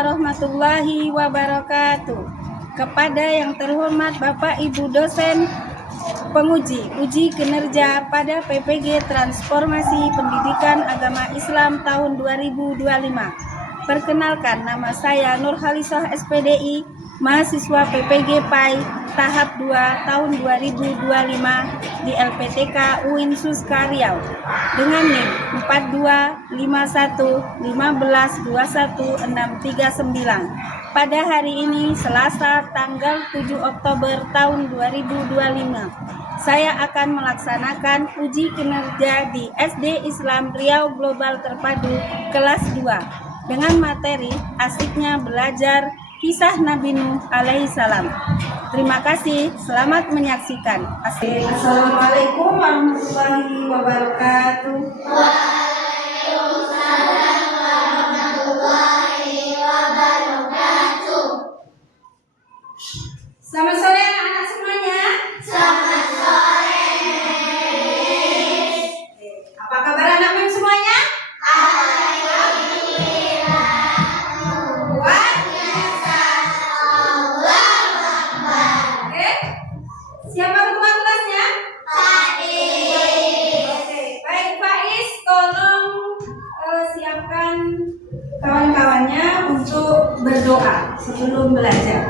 warahmatullahi wabarakatuh. Kepada yang terhormat Bapak Ibu dosen penguji uji kinerja pada PPG Transformasi Pendidikan Agama Islam tahun 2025. Perkenalkan, nama saya Nurhalisah SPDI, mahasiswa PPG PAI tahap 2 tahun 2025 di LPTK UIN Suska Riau dengan NIM 4251152169. Pada hari ini Selasa tanggal 7 Oktober tahun 2025, saya akan melaksanakan uji kinerja di SD Islam Riau Global Terpadu kelas 2 dengan materi asiknya belajar kisah Nabi Nuh alaihissalam. Terima kasih, selamat menyaksikan. Assalamualaikum warahmatullahi wabarakatuh. Waalaikumsalam warahmatullahi wabarakatuh. Selamat sore anak-anak semuanya. Selamat sore. Apa kabar anak mem semuanya? Alhamdulillah. Kuat? Allahu Akbar. Oke. Siapa ketua kelasnya? Faiz. Oke, baik Faiz, tolong siapkan kawan-kawannya untuk berdoa sebelum belajar.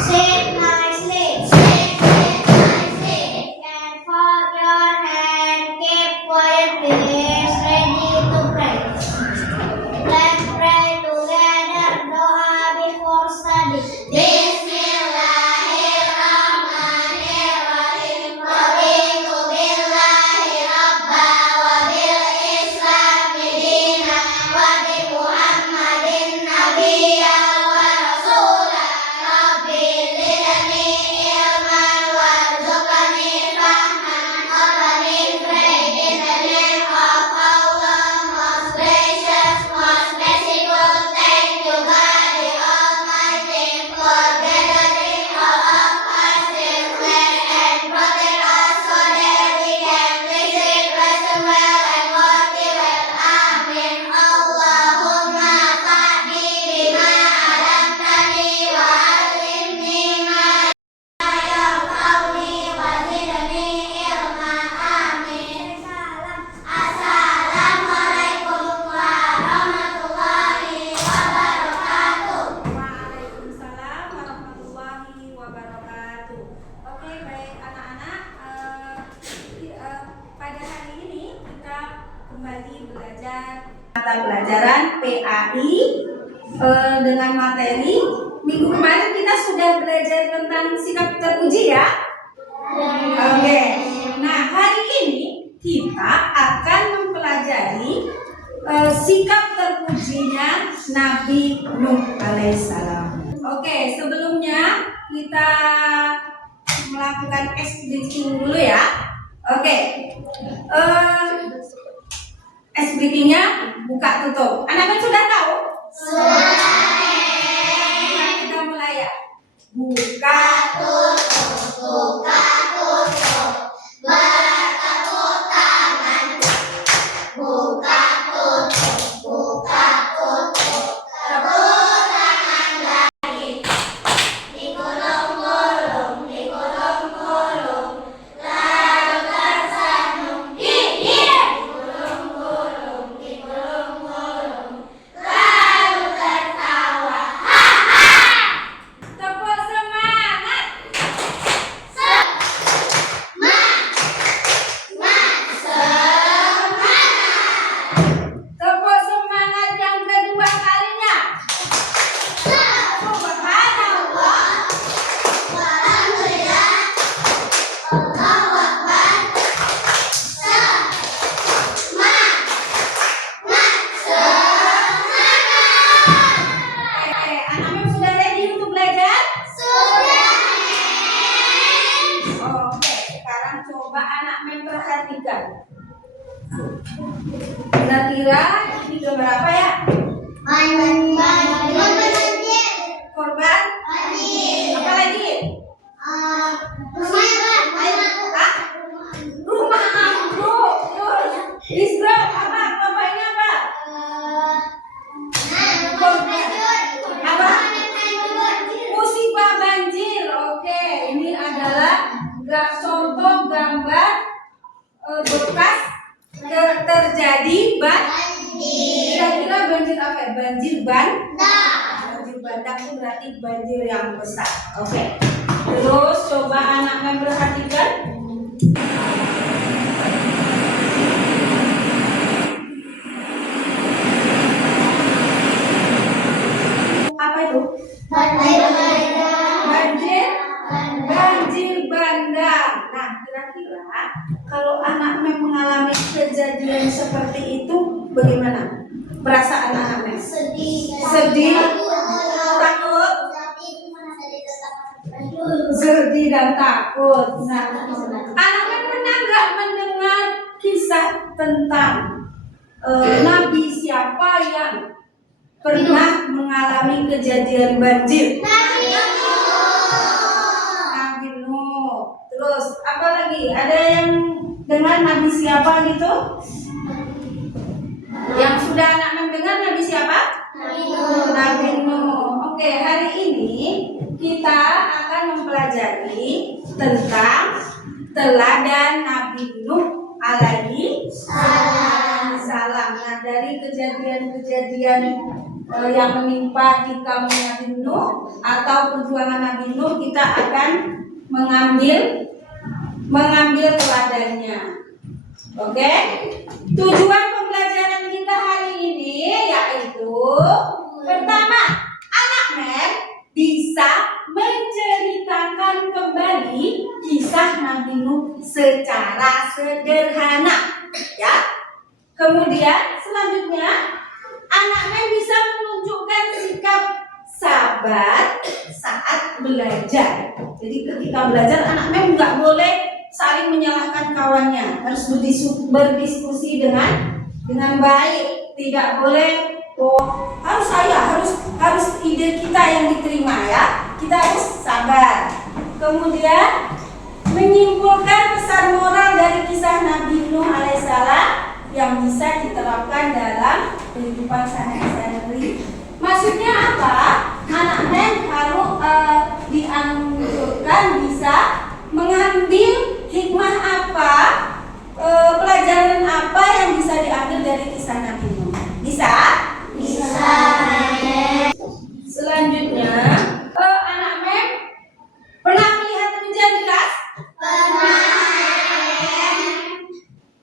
Sit nicely. Sit nicely. And fold your hand. Keep quiet, please. Ready to pray. Let's pray together. Doa before study. Bismillahirrahmanirrahim. Raditu billahi rabba wa bil islami dina wa bi Muhammadin nabiyya wa rasula. Rabbi zidni ilman warzuqni fahman. Open pray in the name of Allah, most gracious, most merciful. Thank you, God the Almighty, for gathering all of us this way and protect us so that we can visit, rest well, and work well. Amin. Allahumma fa'ni bima alamtani wa alimni ma yanfa'uni wa zidni ilma. Amin. Assalamualaikum warahmatullahi wabarakatuh. Waalaikumsalam warahmatullahi wabarakatuh. Oke, baik anak-anak, pada hari ini kita kembali belajar mata pelajaran PAI dengan materi minggu kemarin kita sudah belajar tentang sikap terpuji ya. Oke, nah hari ini kita akan mempelajari sikap terpujinya Nabi Nuh alaihissalam. Oke, sebelumnya kita melakukan breathing dulu ya. Oke, breathingnya buka tutup. Anak-anak sudah tahu? Nah, kita mulai ya. Buka tutup, buka tutup, bertepuk tangan. Buka tutup, buka tutup, tepuk tangan lagi. Digulung-gulung, digulung-gulung, lalu tersenyum. Digulung-gulung, digulung-gulung, lalu tertawa. tepuk semangat. Tepuk semangat yang kedua kalinya. Subhanallah. Alhamdulillah. Allahu Akbar. Oke, anak-anak sudah ready untuk belajar? Oke, sekarang coba anak mem perhatikan. Kira-kira ini gambar apa ya? Korban? Apa lagi? Rumah ambruk. Terus Isra apa? Bapaknya apa? Korban bandang itu berarti banjir yang besar. Oke. Terus coba anak-anak perhatikan. Apa itu? Banjir bandang. Nah, kira-kira kalau anak Mem mengalami kejadian seperti itu, bagaimana perasaan anak Mem? Sedih, takut, sedih dan takut. Nah, anak Mem pernah nggak mendengar kisah tentang Nabi siapa yang pernah mengalami kejadian banjir? Nabi Nuh. Terus apa lagi? Ada yang dengar Nabi siapa gitu? Yang sudah anak mendengar Nabi siapa? Nabi Nuh. Oke, hari ini kita akan mempelajari tentang teladan Nabi Nuh alaihi salam. Nah, dari kejadian-kejadian yang menimpa di kaum Nabi Nuh atau perjuangan Nabi Nuh, kita akan mengambil teladannya. Oke? Tujuan pembelajaran kita hari ini yaitu pertama, anak Mem bisa menceritakan kembali kisah Nabi Nuh secara sederhana, ya. Kemudian selanjutnya anak Mem bisa menunjukkan sikap sabar saat belajar. Jadi ketika belajar anak Mem nggak boleh saling menyalahkan kawannya, harus berdiskusi dengan baik. Tidak boleh harus harus ide kita yang diterima, ya. Kita harus sabar. Kemudian menyimpulkan pesan moral dari kisah Nabi Nuh alaihissalam yang bisa diterapkan dalam kehidupan sehari-hari. Maksudnya apa? Anak Mem kalau dianjurkan bisa mengambil hikmah apa, pelajaran apa yang bisa diambil dari kisah Nabi Nuh. Bisa? Bisa. Selanjutnya, anak Mem pernah melihat hujan deras? Pernah.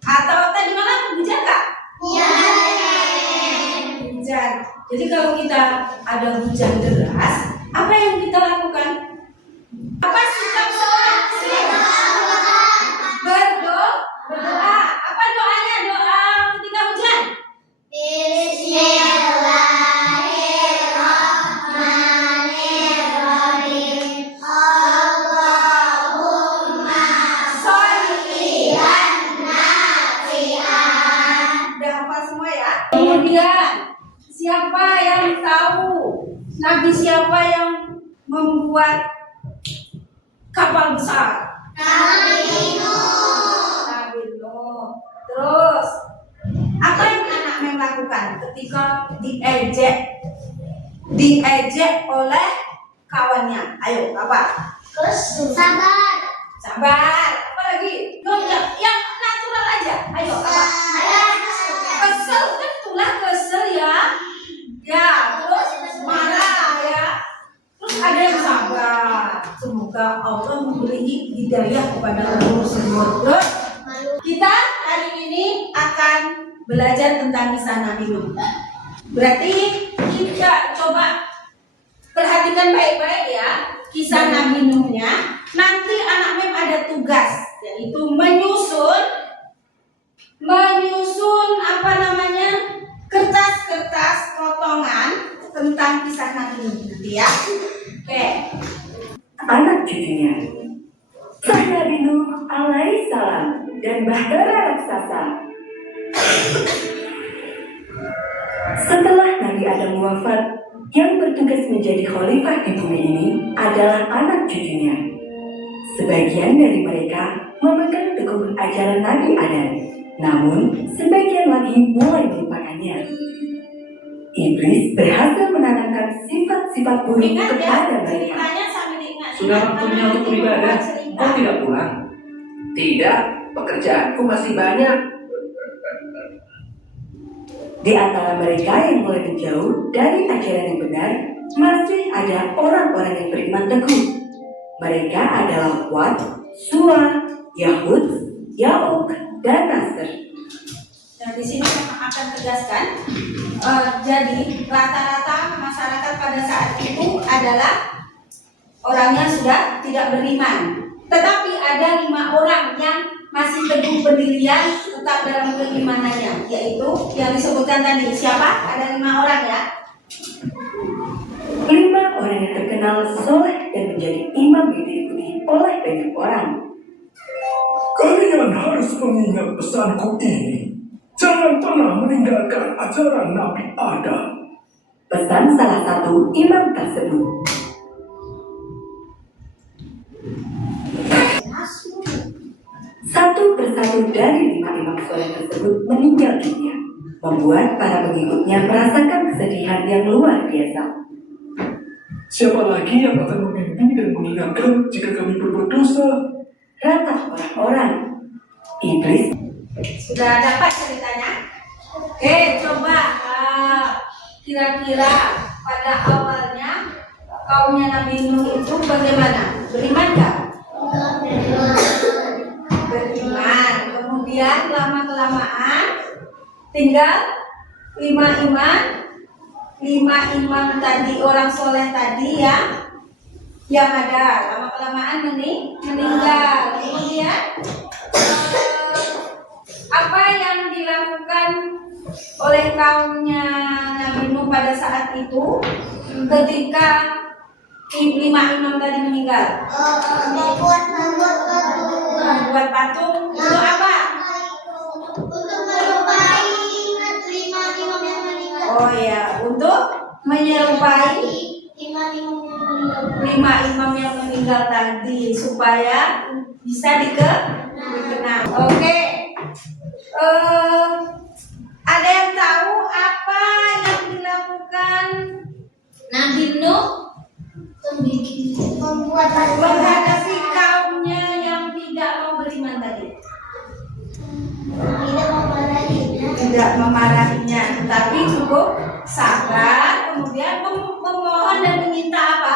Atau tadi malam hujan nggak? Hujan. Jadi kalau kita ada hujan deras, apa yang kita lakukan? Apa sikap seorang muslim? Berdoa. Apa doanya? Doa ketika hujan? Bismillahirrahmanirrahim. Allahumma sholli nafi'an. Udah hafal semua, ya? Kemudian siapa yang tahu Nabi siapa yang membuat kapal besar? Nabi Nuh. Terus apa yang anak Mem lakukan ketika diejek oleh kawannya? Ayo, apa? Sabar. Apa lagi? Yang natural aja. Ayo, apa? Kesel kan, itulah kesel, ya. Ya, terus marah, ya. Terus ada yang sabar. Semoga Allah memberi hidayah kepada orang tersebut. Terus kita hari ini akan belajar tentang kisah Nabi Nuh. Berarti kita coba perhatikan baik-baik, ya, kisah Nabi Nuhnya. Nanti anak Mem ada tugas, yaitu menyusun apa namanya, kertas-kertas potongan tentang kisah Nabi Nuh nanti, ya. Oke. Anak cucunya Sang Nabi Nuh alaihissalam dan bahtera raksasa. Setelah Nabi Adam wafat, yang bertugas menjadi khalifah di bumi ini adalah anak cucunya. Sebagian dari mereka memegang teguh ajaran Nabi Adam, namun sebagian lagi mulai melupakannya. Iblis berhasil menanamkan sifat-sifat buruk kepada mereka. Sudah waktunya untuk beribadah, kok tidak pulang? Tidak, pekerjaanku masih banyak. Di antara mereka yang mulai menjauh dari ajaran yang benar, masih ada orang-orang yang beriman teguh. Mereka adalah Wat, Suwa, Yahud, Yauk, dan Nasr. Nah, di sini saya akan tegaskan, jadi rata-rata masyarakat pada saat itu adalah orangnya sudah tidak beriman. Tetapi ada 5 orang yang masih teguh pendirian tetap dalam keimanannya, yaitu yang disebutkan tadi. Siapa? Ada 5 orang ya. 5 orang yang terkenal soleh dan menjadi imam yang diikuti oleh banyak orang. Kalian harus mengingat pesanku ini. Jangan pernah meninggalkan ajaran Nabi Adam. Pesan salah satu imam tersebut. Satu persatu dari 5 imam soleh tersebut meninggal dunia, membuat para pengikutnya merasakan kesedihan yang luar biasa. Siapa lagi yang akan membimbing dan mengingatkan jika kami berbuat dosa? Kata orang-orang. Iblis Sudah dapat ceritanya? Oke, coba kira-kira pada awalnya kaumnya Nabi Nuh itu bagaimana? Beriman nggak? Beriman. Kemudian lama-kelamaan tinggal 5 imam tadi, orang soleh tadi yang ada lama-kelamaan meninggal. Kemudian apa yang dilakukan oleh kaumnya Nabi Nuh pada saat itu ketika 5 imam tadi meninggal? Membuat patung. Untuk apa? Untuk menyerupai imam yang meninggal. Oh ya, untuk menyerupai 5 imam yang meninggal tadi supaya bisa dikenal. Oke. Ada yang tahu apa yang dilakukan Nabi Nuh menghadapi kaumnya yang tidak mau beriman tadi? Tidak memarahinya, tetapi cukup sabar, kemudian memohon dan meminta apa?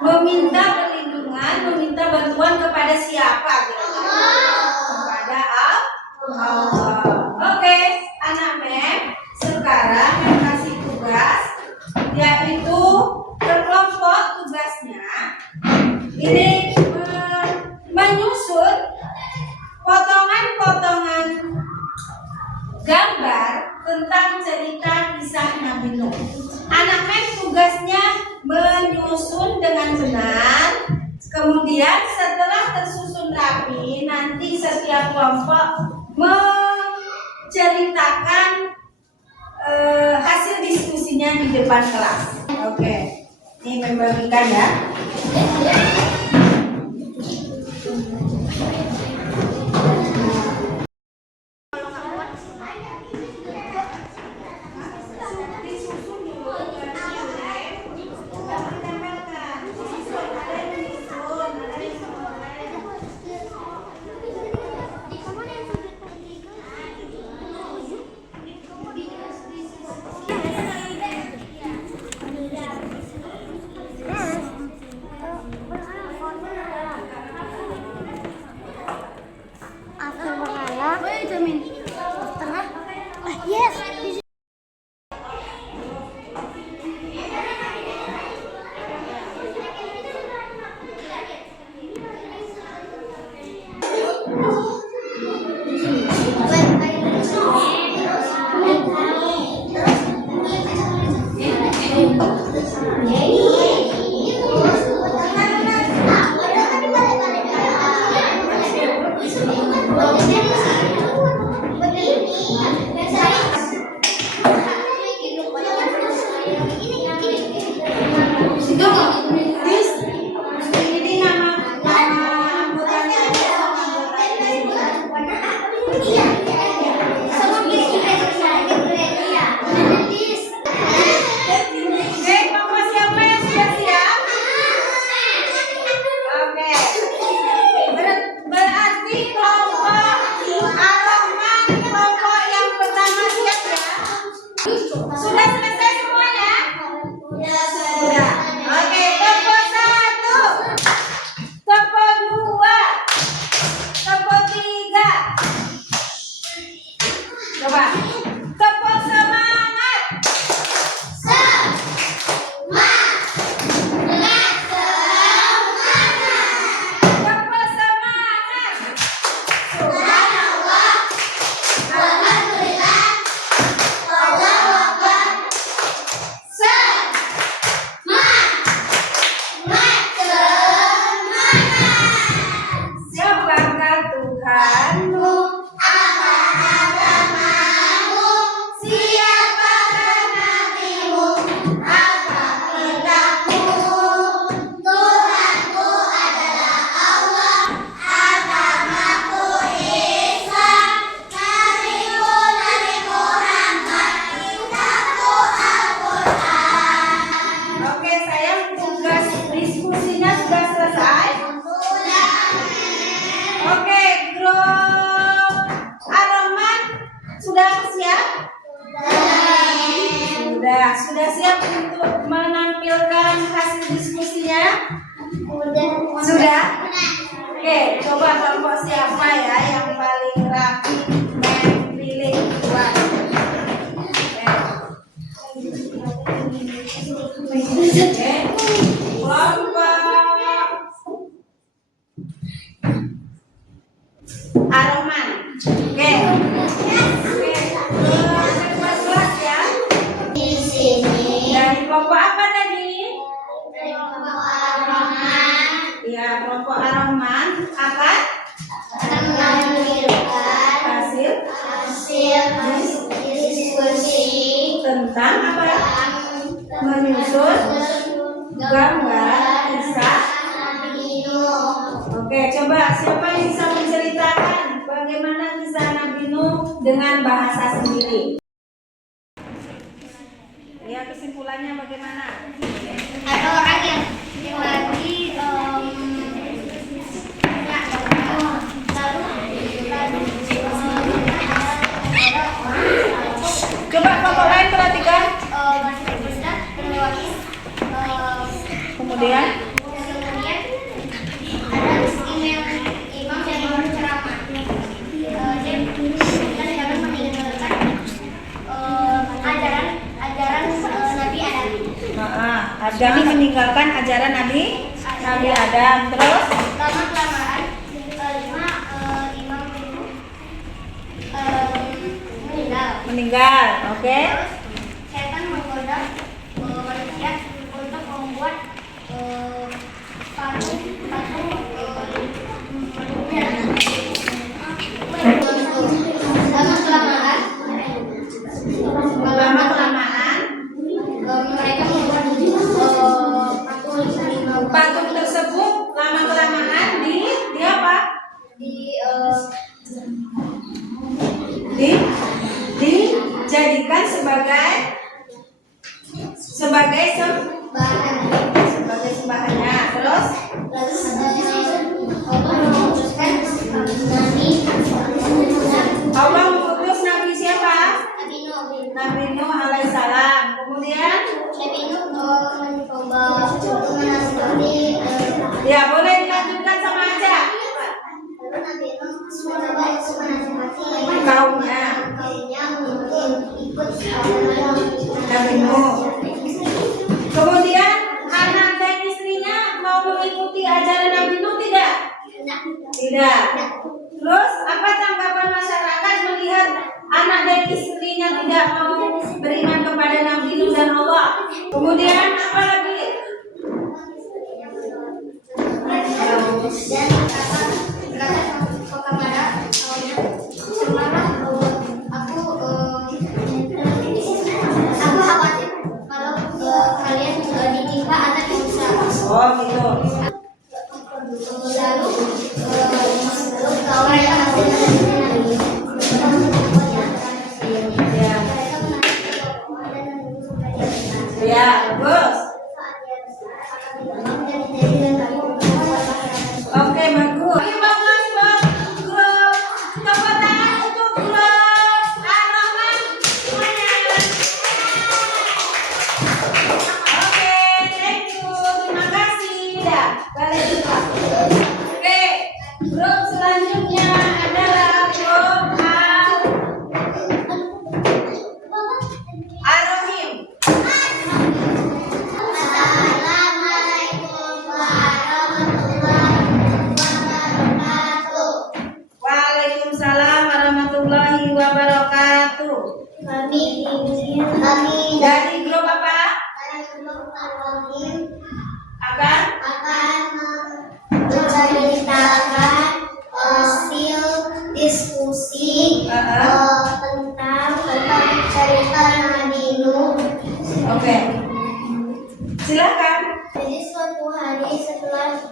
Meminta perlindungan, meminta bantuan kepada siapa? Kepada Allah. Oke, anak Mem, sekarang yang kasih tugas, yaitu berkelompok tugasnya ini menyusun potongan-potongan gambar tentang cerita kisah Nabi Nuh. Anak Mem tugasnya menyusun dengan benar. Kemudian setelah tersusun rapi, nanti setiap kelompok menceritakan hasil diskusinya di depan kelas. Oke, ini membagikan ya. Berarti kelompok Ar-Rahman kelompok yang pertama siap ya? Oke, coba kelompok siapa ya yang paling rapi main pilih duluan. Oke, kelompok Aroman. Oke, kelas ya. Di sini Dari kelompok apa tadi? Roman Ya, kelompok Aroman akan akan menampilkan hasil hasil diskusi tentang apa? Menyusun gambar kisah. Nabi Nuh. Oke, coba siapa yang bisa menceritakan bagaimana kisah Nabi Nuh dengan bahasa sendiri? Ya, kesimpulannya bagaimana? Ada orang yang lagi Coba kelompok lain perhatikan. Kemudian ada imam yang berceramah. Dia dalam meninggalkan ajaran Nabi Adam. Dami meninggalkan ajaran Nabi Adam. Terus Lama kelamaan imam itu meninggal. meninggal. Oke. Terus setan menggoda manusia untuk membuat patung Lama kelamaan mereka membuat patung tersebut lama kelamaan di apa? Dijadikan sebagai sembahannya. Terus Allah mengutus Nabi siapa? Nabi Nuh alaihissalam. Kemudian ya boleh dilanjutkan sama aja kaumnya Nabi Nuh. Kemudian anak dan istrinya mau mengikuti ajaran Nabi Nuh tidak? Tidak. Terus apa tanggapan masyarakat melihat anak dan istrinya tidak mau beriman kepada Nabi Nuh dan Allah? Kemudian apa lagi? Dan kata kepada kaumnya, semalam aku khawatir kalau kalian ditimpa anak yang besar. Oh gitu. Lalu mereka Ya, bagus. Oke, bagus. Oke, bagus buat grup. Tepuk tangan untuk grup Ar-Rahman semuanya. Oke, thank you. Terima kasih. Dah, balik jumpa. Oke, grup selanjutnya adalah grup Ar-Rahim. Assalamualaikum warahmatullahi wabarakatuh. Waalaikumsalam warahmatullahi wabarakatuh. Kami Dari grup apa? Akan akan menceritakan hasil diskusi tentang cerita Nabi Nuh. Oke. Silakan. Jadi suatu hari setelah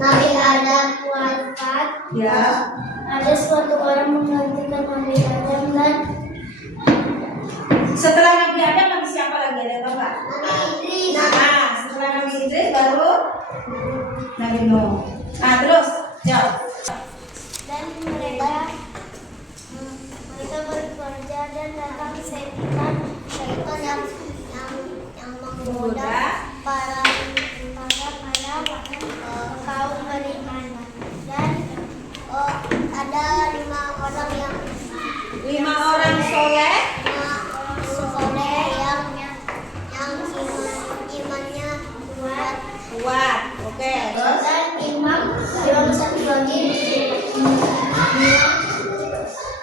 Nabi Adam wafat, Ya. ada suatu orang menggantikan Nabi Adam dan Setelah Nabi Adam Nabi siapa lagi? Ada tahu nggak? Nabi Idris. Nah, setelah Nabi Idris baru Nabi Nuh. Nah, terus jawab. Dan mereka bekerja dan datang setan yang menggoda para kaum beriman dan soleh soleh yang imannya kuat. Oke. Terus dan imam yang satu lagi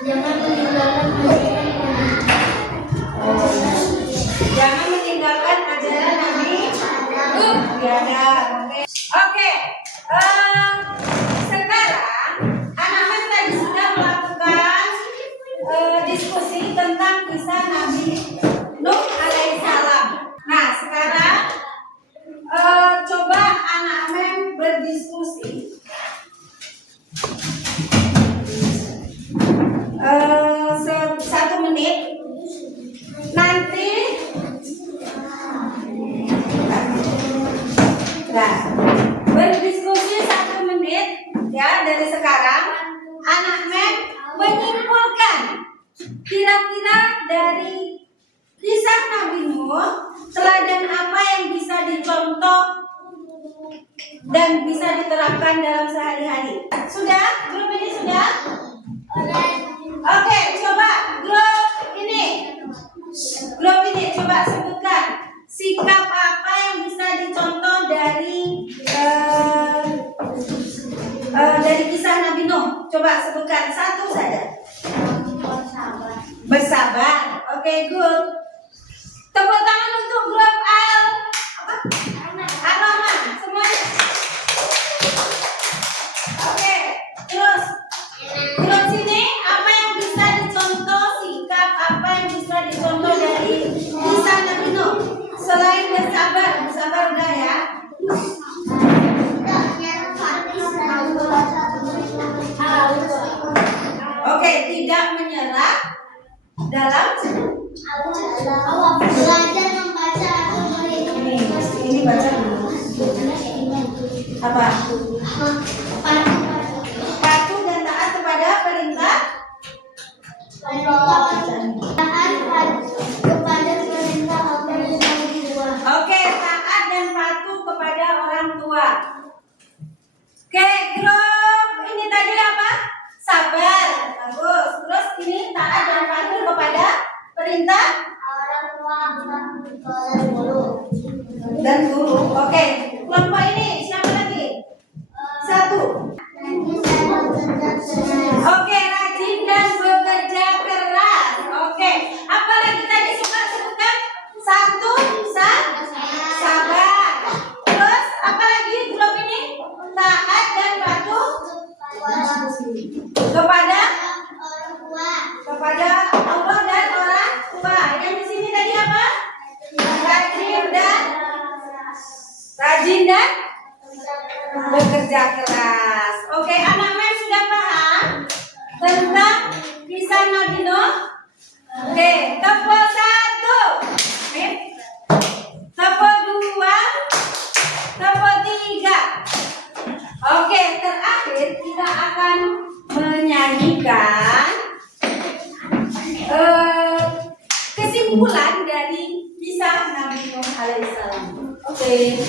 jangan meninggalkan ajaran jangan meninggalkan ajaran Nabi Adam. Oke. Sekarang anak-anak tadi sudah melakukan diskusi tentang kisah Nabi Nuh alaihissalam. Nah, sekarang coba anak-anak berdiskusi. 1 menit. Nanti nah, berdiskusi 1 menit ya dari sekarang. Anak-anak menyimpulkan kira-kira dari kisah Nabi Nuh teladan apa yang bisa dicontoh dan bisa diterapkan dalam sehari-hari. Sudah? Grup ini sudah? Oke, coba grup ini coba sebutkan sikap apa yang bisa dicontoh dari kisah Nabi Nuh. Coba sebutkan satu saja. Bersabar. Oke, good. Tepuk tangan untuk grup Ar-Rahman semuanya. Oke, terus grup sini apa yang bisa dicontoh, sikap apa yang bisa dicontoh dari kisah Nabi Nuh selain bersabar udah ya. Oke, tidak menyerah dalam belajar membaca ini baca dulu. Apa? Patuh dan taat kepada perintah kepada perintah Allah Subhanahu. Oke, taat dan patuh kepada orang tua. Oke, grup ini tadi apa? Sabar. Bagus. Terus ini taat dan patuh kepada perintah Orang tua dan guru. dan guru. Oke, kelompok ini siapa lagi? 1. Oke, rajin dan bekerja keras. Oke, apa lagi tadi sebutkan? 1, sabar. Terus apa lagi grup ini? Taat dan patuh kepada Allah dan orang tua. Yang di sini tadi apa? Rajin dan bekerja keras. Oke, anak-anak sudah paham tentang kisah Nabi Nuh? Oke, tepuk 1, tepuk 2, tepuk 3. Oke, terakhir kita akan menyanyikan kesimpulan dari kisah Nabi Nuh alaihissalam. Oke.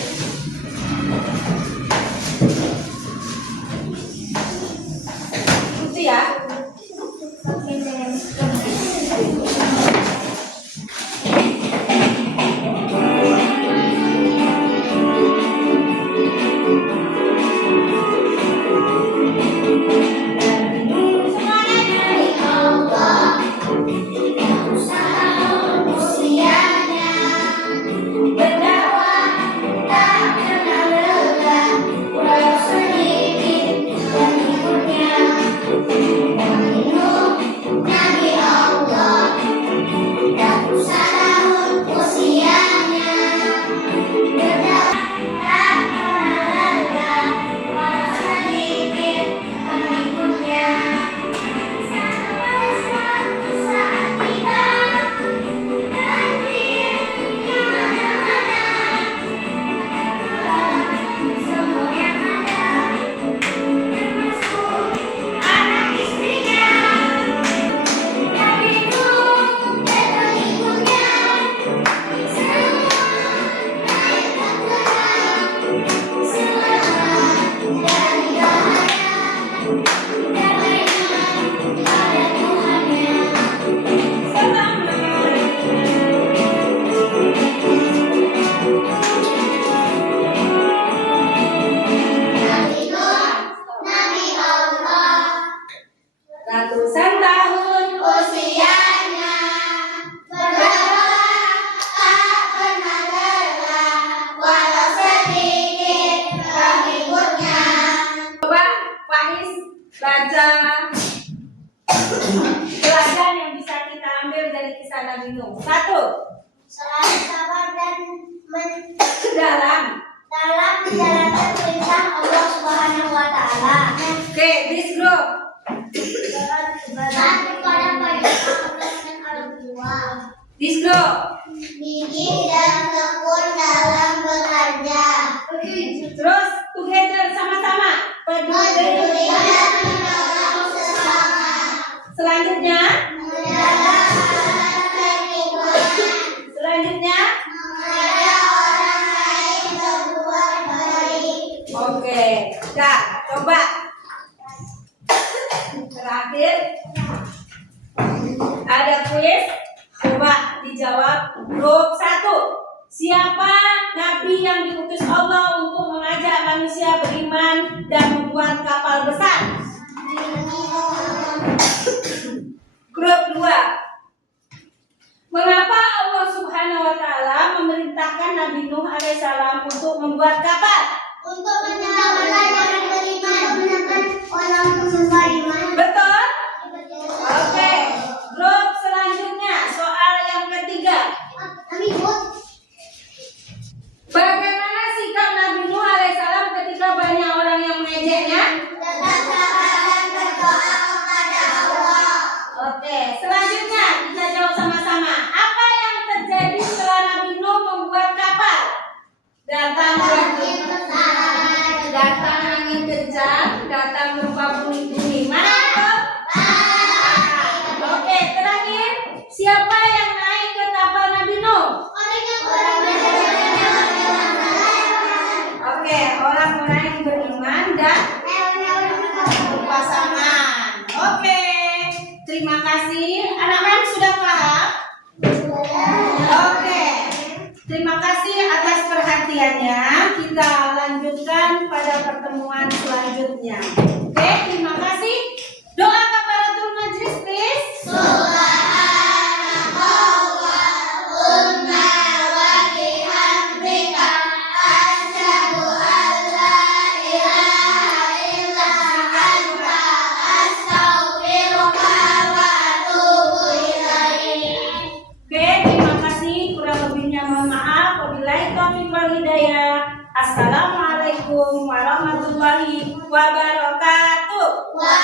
Itu ya. Berdakwah tak kenal lelah. dalam menjalankan perintah Allah Subhanahu wa taala. Oke, this group. Taat kepada perintah Allah dan orang tua. This group. Gigih dan tekun dalam bekerja. Terus together sama-sama. Peduli dan menolong sesama. Selanjutnya, Menjaga hal-hal lingkungan. selanjutnya. Mengajak orang lain berbuat baik. Oke, dah, coba. Terakhir, ada kuis. Coba dijawab grup 1. Siapa nabi yang diutus Allah untuk mengajak manusia beriman dan membuat kapal besar? Grup 2. Mengapa Allah Subhanahu wa taala memerintahkan Nabi Nuh alaihissalam untuk membuat kapal? Untuk menyelamatkan orang beriman, menekan orang beriman. Betul? Oke. Grup selanjutnya, soal yang ketiga. Bagaimana sikap Nabi Nuh alaihissalam ketika banyak orang yang mengejeknya? Tetap sabar dan berdoa kepada Allah. Oke, selanjutnya kita jawab sama-sama. Apa yang terjadi setelah Nabi Nuh membuat kapal? Datang angin kencang, datang gempa bumi. Mana itu? Oke, terakhir. Siapa yang naik ke kapal Nabi Nuh? Oke, orang-orang yang beriman dan berpasangan. Oke, terima kasih. Anak-anak sudah paham? Oke, terima kasih atas perhatiannya. Kita lanjutkan pada pertemuan selanjutnya. Oke, terima kasih. Doa kafaratul majlis, please. Subhanallahumma wa bihamdika asyhadu an la ilaha illa anta astaghfiruka wa atubu ilaik. Oke, terima kasih. Kurang lebihnya mohon maaf. Wabillahi taufiq wal hidayah. Assalamualaikum warahmatullahi wabarakatuh. Wa